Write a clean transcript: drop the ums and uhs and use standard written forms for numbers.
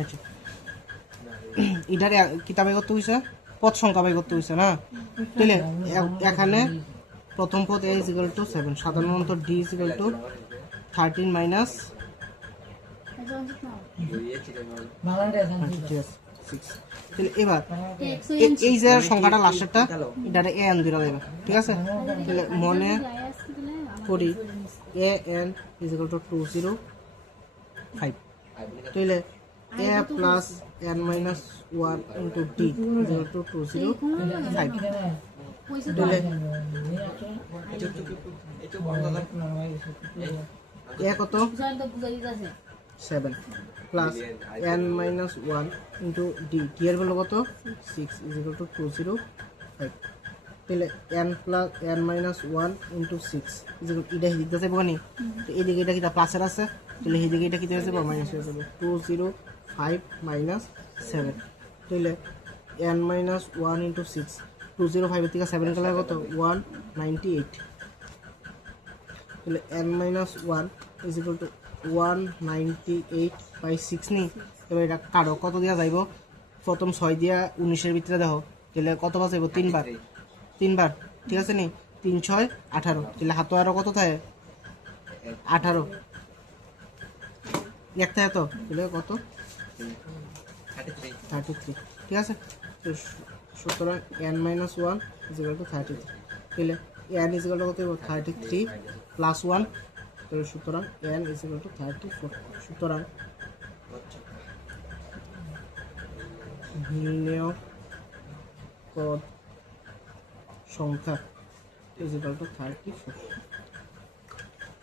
আচ্ছা এটার কিতাবে করতে হয়েছে পদ সংখ্যা বাই করতে হয়েছে না তাহলে এখানে প্রথম পদ a = 7 সাধারণত d = 13 মাইনাস 6 তাহলে এবার এই যে সংখ্যাটা লাস্টেরটা এটা a n ধরে দেবে ঠিক আছে তাহলে মনে করি a n = 205 তাহলে a plus n minus 1 into d = 205 তাহলে a কত 7 plus n minus 1 into d এর ভ্যালু কত 6 = 205 তাহলে n plus n minus 1 into 6 এটা দিতে যাবে কোনি তো এদিকে এটা কিটা প্লাসের আছে তাহলে এদিকে এটা কি হয়ে যাবে মাইনাস হয়ে যাবে 205 minus 7 তাহলে n minus 1 into 6 205 এর থেকে 7 গেলে কত 198 তাহলে n minus 1 = 198 by 6 নি এবার এটা কাটো কত দিয়া যাইব প্রথম 6 দিয়া 19 এর ভিতরে দেখো তাহলে কত বাঁচাইব 3 বার ঠিক আছে নি 3 6 18 তাহলে হাতে আরো কত থাকে 18 একটা তো তাহলে কত 33 ঠিক আছে তো সুতরাং n - 1 = 33 তাহলে n = কত 33 + 1 তাহলে সুতরাং n = 34 সুতরাং ভিন্ন পদ সংখ্যা = 34